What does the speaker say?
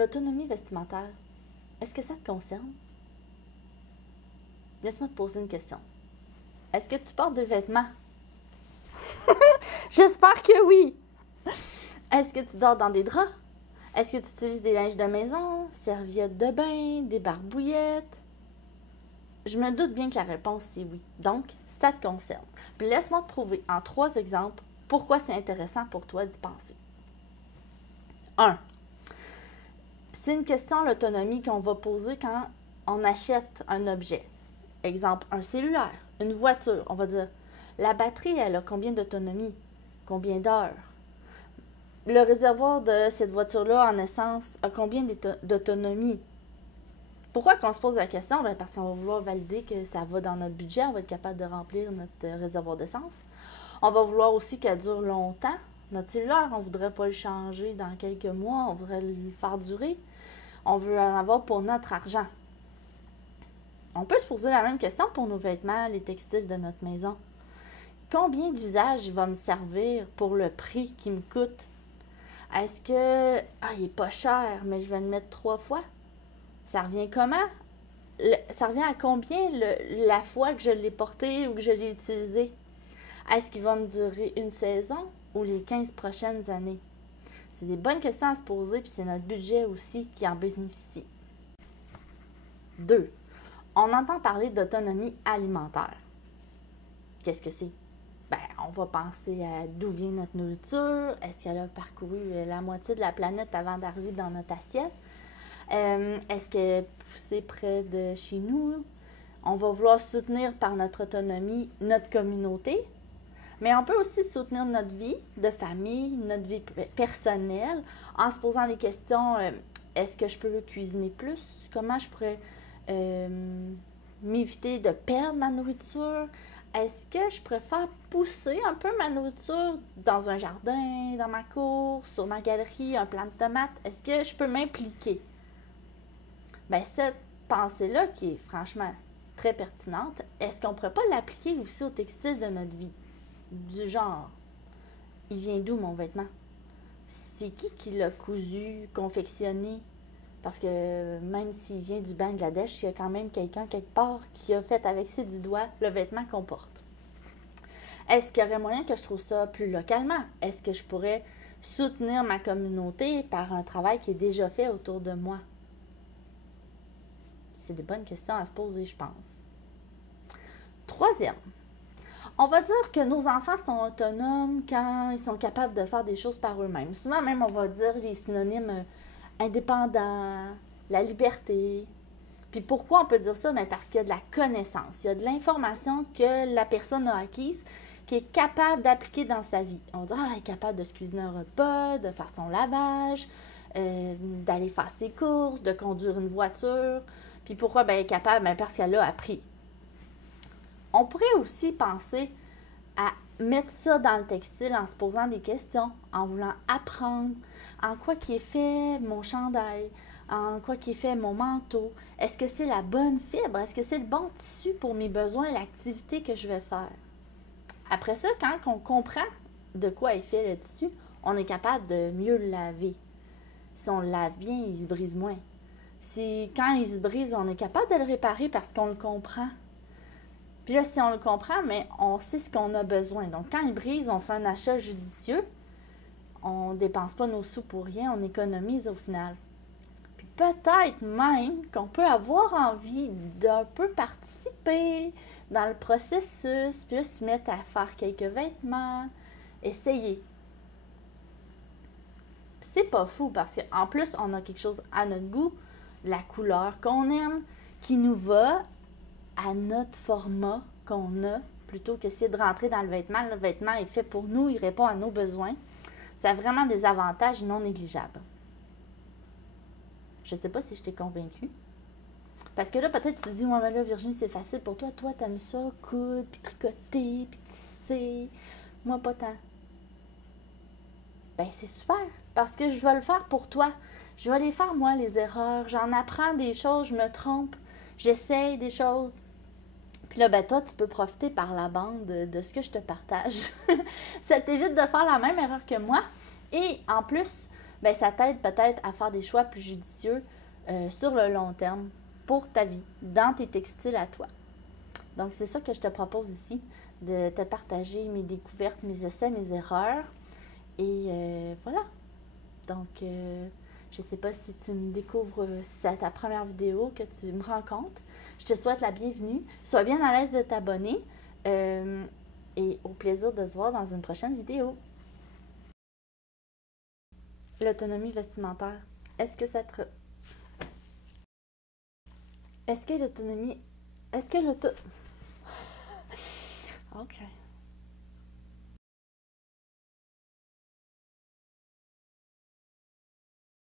L'autonomie vestimentaire, est-ce que ça te concerne? Laisse-moi te poser une question. Est-ce que tu portes des vêtements? J'espère que oui! Est-ce que tu dors dans des draps? Est-ce que tu utilises des linges de maison, serviettes de bain, des barbouillettes? Je me doute bien que la réponse c'est oui. Donc, ça te concerne. Puis laisse-moi te prouver en 3 exemples pourquoi c'est intéressant pour toi d'y penser. 1. C'est une question l'autonomie qu'on va poser quand on achète un objet. Exemple, un cellulaire, une voiture. On va dire, la batterie, elle a combien d'autonomie? Combien d'heures? Le réservoir de cette voiture-là, en essence, a combien d'autonomie? Pourquoi qu'on se pose la question? Bien, parce qu'on va vouloir valider que ça va dans notre budget, on va être capable de remplir notre réservoir d'essence. On va vouloir aussi qu'elle dure longtemps. Notre cellulaire, on ne voudrait pas le changer dans quelques mois, on voudrait le faire durer. On veut en avoir pour notre argent. On peut se poser la même question pour nos vêtements, les textiles de notre maison. Combien d'usages il va me servir pour le prix qui me coûte? Est-ce que, il n'est pas cher, mais je vais le mettre 3 fois? Ça revient comment? Ça revient à combien la fois que je l'ai porté ou que je l'ai utilisé? Est-ce qu'il va me durer une saison ou les 15 prochaines années? C'est des bonnes questions à se poser, puis c'est notre budget aussi qui en bénéficie. 2. On entend parler d'autonomie alimentaire. Qu'est-ce que c'est? Ben, on va penser à d'où vient notre nourriture. Est-ce qu'elle a parcouru la moitié de la planète avant d'arriver dans notre assiette? Est-ce qu'elle est poussée près de chez nous? On va vouloir soutenir par notre autonomie notre communauté, mais on peut aussi soutenir notre vie de famille, notre vie personnelle, en se posant des questions, est-ce que je peux cuisiner plus? Comment je pourrais m'éviter de perdre ma nourriture? Est-ce que je préfère pousser un peu ma nourriture dans un jardin, dans ma cour, sur ma galerie, un plant de tomates? Est-ce que je peux m'impliquer? Bien, cette pensée-là, qui est franchement très pertinente, est-ce qu'on ne pourrait pas l'appliquer aussi au textile de notre vie? Du genre, il vient d'où mon vêtement? C'est qui l'a cousu, confectionné? Parce que même s'il vient du Bangladesh, il y a quand même quelqu'un quelque part qui a fait avec ses 10 doigts le vêtement qu'on porte. Est-ce qu'il y aurait moyen que je trouve ça plus localement? Est-ce que je pourrais soutenir ma communauté par un travail qui est déjà fait autour de moi? C'est des bonnes questions à se poser, je pense. 3e, on va dire que nos enfants sont autonomes quand ils sont capables de faire des choses par eux-mêmes. Souvent même, on va dire les synonymes indépendant, la liberté. Puis pourquoi on peut dire ça? Bien parce qu'il y a de la connaissance, il y a de l'information que la personne a acquise qui est capable d'appliquer dans sa vie. On va dire, elle est capable de se cuisiner un repas, de faire son lavage, d'aller faire ses courses, de conduire une voiture. Puis pourquoi elle est capable? Bien parce qu'elle a appris. On pourrait aussi penser à mettre ça dans le textile en se posant des questions, en voulant apprendre en quoi qui est fait mon chandail, en quoi qui est fait mon manteau. Est-ce que c'est la bonne fibre? Est-ce que c'est le bon tissu pour mes besoins, l'activité que je vais faire? Après ça, quand on comprend de quoi est fait le tissu, on est capable de mieux le laver. Si on le lave bien, il se brise moins. Si quand il se brise, on est capable de le réparer parce qu'on le comprend. Puis là, si on le comprend, mais on sait ce qu'on a besoin. Donc, quand il brise, on fait un achat judicieux. On ne dépense pas nos sous pour rien, on économise au final. Puis peut-être même qu'on peut avoir envie d'un peu participer dans le processus, puis se mettre à faire quelques vêtements, essayer. C'est pas fou parce qu'en plus, on a quelque chose à notre goût, la couleur qu'on aime, qui nous va à notre format qu'on a, plutôt qu'essayer de rentrer dans le vêtement. Le vêtement est fait pour nous, il répond à nos besoins. Ça a vraiment des avantages non négligeables. Je ne sais pas si je t'ai convaincue. Parce que là, peut-être tu te dis, ouais, mais là, Virginie, c'est facile pour toi. Toi, t'aimes ça, coudre, puis tricoter, puis tisser. Moi, pas tant. Ben, c'est super. Parce que je vais le faire pour toi. Je vais les faire, moi, les erreurs. J'en apprends des choses, je me trompe. J'essaye des choses. Puis là, ben toi, tu peux profiter par la bande de ce que je te partage. Ça t'évite de faire la même erreur que moi. Et en plus, ben ça t'aide peut-être à faire des choix plus judicieux sur le long terme pour ta vie, dans tes textiles à toi. Donc, c'est ça que je te propose ici, de te partager mes découvertes, mes essais, mes erreurs. Et voilà. Donc, je ne sais pas si tu me découvres, si c'est ta première vidéo que tu me rencontres. Je te souhaite la bienvenue. Sois bien à l'aise de t'abonner. Et au plaisir de se voir dans une prochaine vidéo. L'autonomie vestimentaire. Est-ce que ça te... Est-ce que l'autonomie... Est-ce que l'auto... OK.